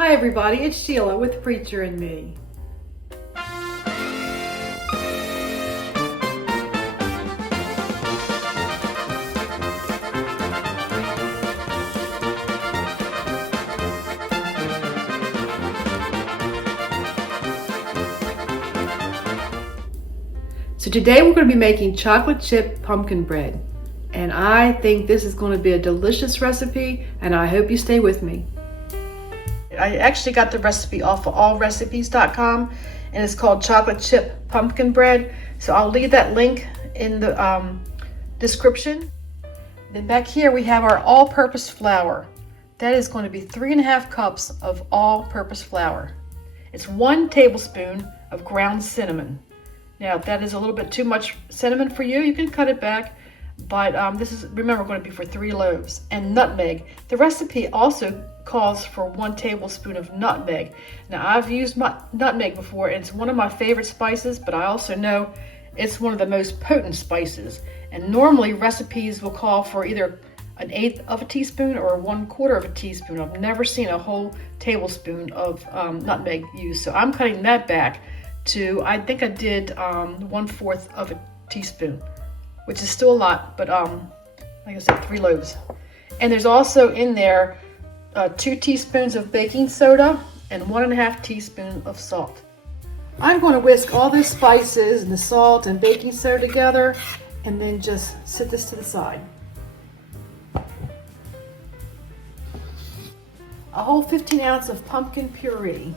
Hi everybody, it's Sheila with Preacher and Me. So today we're going to be making chocolate chip pumpkin bread. And I think this is going to be a delicious recipe, and I hope you stay with me. I actually got the recipe off of allrecipes.com, and it's called chocolate chip pumpkin bread. So I'll leave that link in the description. Then back here we have our all-purpose flour. That is going to be 3.5 cups of all-purpose flour. It's 1 tablespoon of ground cinnamon. Now, if that is a little bit too much cinnamon for you, you can cut it back. But this is, remember, going to be for 3 loaves. And nutmeg. The recipe also calls for 1 tablespoon of nutmeg. Now, I've used nutmeg before, and it's one of my favorite spices, but I also know it's one of the most potent spices. And normally, recipes will call for either 1/8 of a teaspoon or 1/4 of a teaspoon. I've never seen a whole tablespoon of nutmeg used. So I'm cutting that back to, I think I did 1/4 of a teaspoon, which is still a lot, but like I said, 3 loaves. And there's also in there 2 teaspoons of baking soda and 1.5 teaspoons of salt. I'm going to whisk all the spices and the salt and baking soda together and then just set this to the side. A whole 15 ounces of pumpkin puree,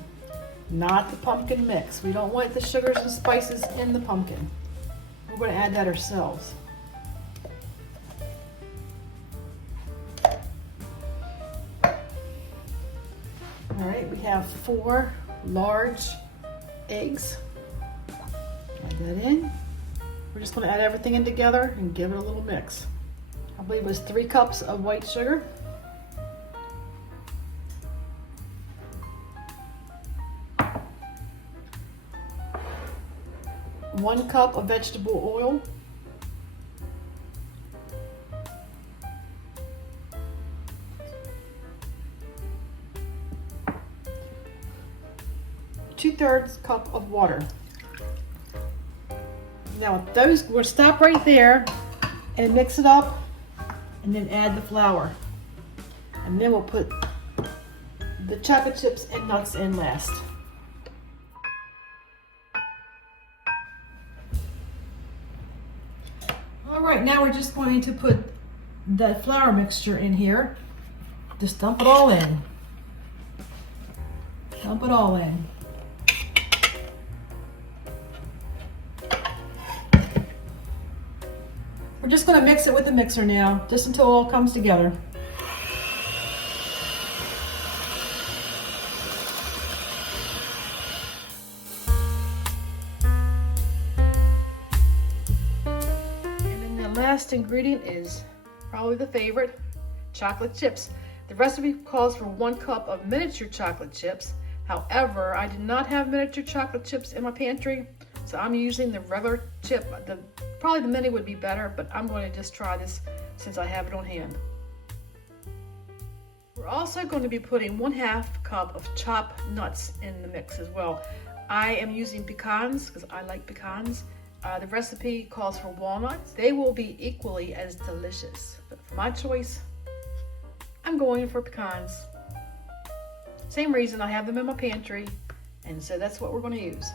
not the pumpkin mix. We don't want the sugars and spices in the pumpkin. We're going to add that ourselves. All right, we have 4 large eggs. Add that in. We're just going to add everything in together and give it a little mix. I believe it was 3 cups of white sugar. 1 cup of vegetable oil. 2/3 cup of water. Now those, we'll stop right there and mix it up and then add the flour. And then we'll put the chocolate chips and nuts in last. All right, now we're just going to put the flour mixture in here. Just dump it all in. Dump it all in. We're just going to mix it with the mixer now, just until it all comes together. Last ingredient is probably the favorite, chocolate chips. The recipe calls for 1 cup of miniature chocolate chips. However, I did not have miniature chocolate chips in my pantry, so I'm using the regular chip. Probably the mini would be better, but I'm going to just try this since I have it on hand. We're also going to be putting 1/2 cup of chopped nuts in the mix as well. I am using pecans because I like pecans. The recipe calls for walnuts. They will be equally as delicious, but for my choice, I'm going for pecans. Same reason, I have them in my pantry, and so that's what we're going to use.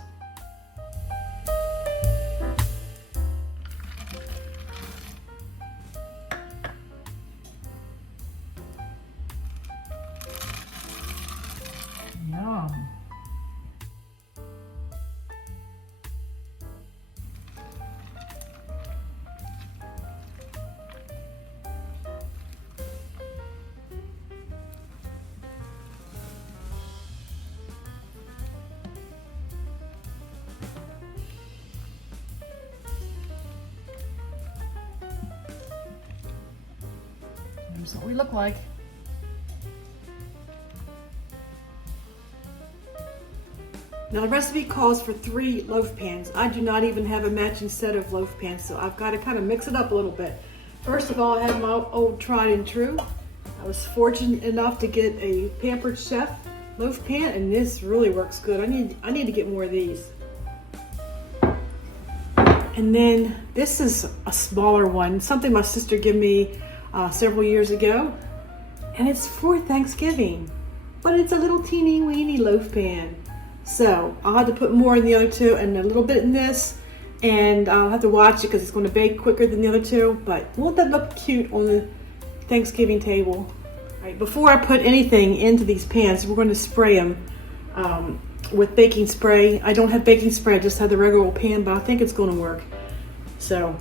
Yum. Here's what we look like. Now the recipe calls for 3 loaf pans. I do not even have a matching set of loaf pans, so I've got to kind of mix it up a little bit. First of all, I have my old tried and true. I was fortunate enough to get a pampered chef loaf pan, and this really works good. I need to get more of these. And then this is a smaller one, something my sister gave me several years ago, and it's for Thanksgiving, but it's a little teeny weeny loaf pan. So I'll have to put more in the other two and a little bit in this, and I'll have to watch it because it's going to bake quicker than the other two, but won't that look cute on the Thanksgiving table? All right, before I put anything into these pans, we're going to spray them with baking spray. I don't have baking spray, I just have the regular old pan, but I think it's going to work. So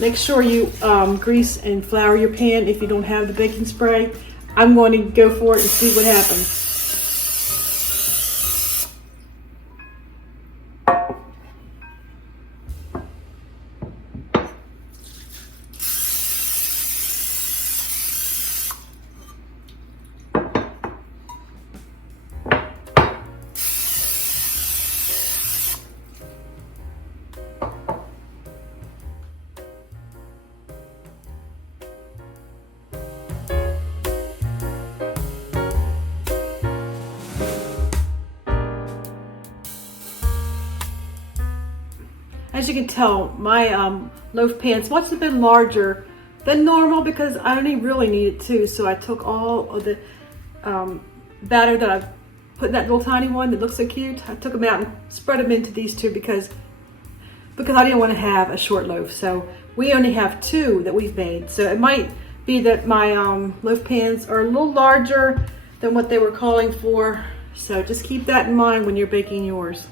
make sure you grease and flour your pan if you don't have the baking spray. I'm going to go for it and see what happens. As you can tell, my loaf pan's much a bit larger than normal because I only really needed two. So I took all of the batter that I put in that little tiny one that looks so cute. I took them out and spread them into these two because I didn't want to have a short loaf. So we only have two that we've made. So it might be that my loaf pans are a little larger than what they were calling for. So just keep that in mind when you're baking yours.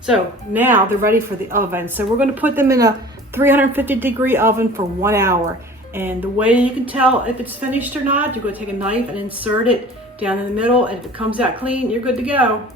So now they're ready for the oven. So we're going to put them in a 350-degree oven for 1 hour. And the way you can tell if it's finished or not, you're going to take a knife and insert it down in the middle. And if it comes out clean, you're good to go.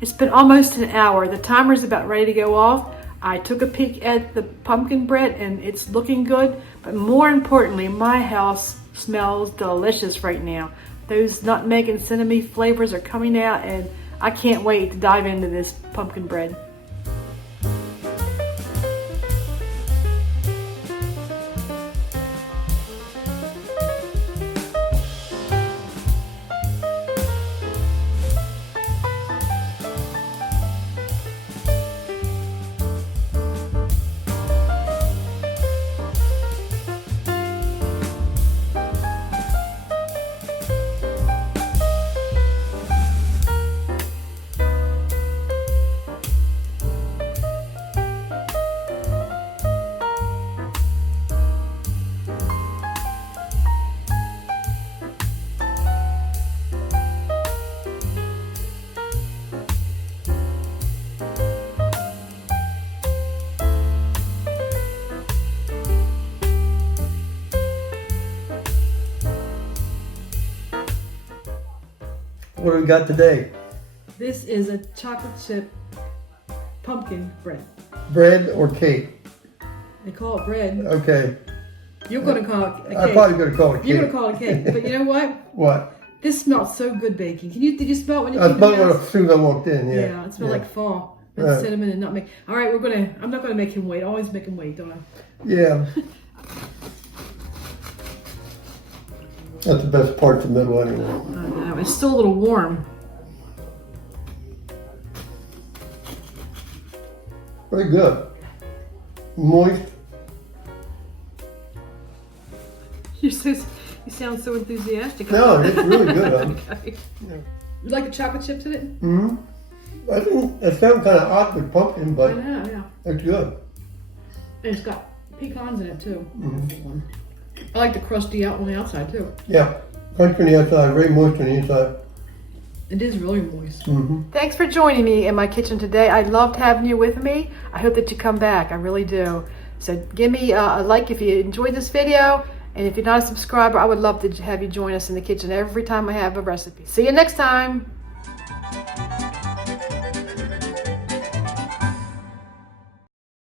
It's been almost an hour. The timer's about ready to go off. I took a peek at the pumpkin bread and it's looking good, but more importantly, my house smells delicious right now. Those nutmeg and cinnamon flavors are coming out and I can't wait to dive into this pumpkin bread. What do we got today? This is a chocolate chip pumpkin bread. Bread or cake? They call it bread. Okay. You're going to call it a cake. I'm probably going to call it cake. You're going to call it a cake. But you know what? What? This smells so good baking. Did you smell it when you I came smelled in the it house? as soon as I walked in, yeah. Yeah, it smelled like fall. With cinnamon and nutmeg. All right, I'm not going to make him wait. I always make him wait, don't I? Yeah. That's the best part, the middle anyway. I know. It's still a little warm. Very good. Moist. You sound so enthusiastic. No, it's really good. Okay. Yeah. You like the chocolate chips in it? Mm-hmm. I think it sounds kind of odd with pumpkin, but Yeah. it's good. And it's got pecans in it too. Mm-hmm. I like the crusty out on the outside too. Yeah. Crunchy on the outside, very moist on the inside. It is really moist. Mm-hmm. Thanks for joining me in my kitchen today. I loved having you with me. I hope that you come back. I really do. So give me a like if you enjoyed this video. And if you're not a subscriber, I would love to have you join us in the kitchen every time I have a recipe. See you next time.